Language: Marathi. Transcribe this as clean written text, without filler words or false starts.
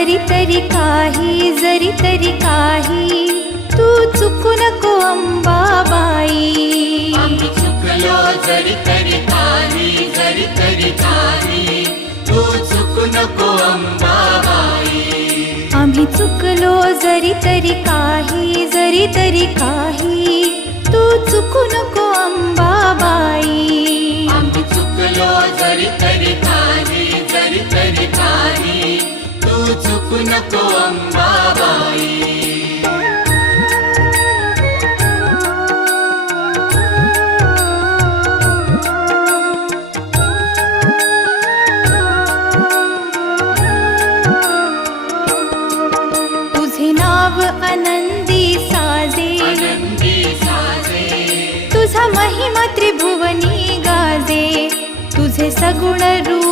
जरी तरी काही तू चुकू नको अंबाबाई. आम्ही चुकलो जरी तरी काही तू चुकू नको अंबाबाई. आम्ही चुकलो जरी तरी काही तू चुकू नको अंबाबाई. आम्ही चुकलो जरी तरी काही तू चुकू नको अंबाबाई. तुझे नाव आनंदी साजे, तुझा महिमा त्रिभुवनी गाजे. तुझे सगुण रूप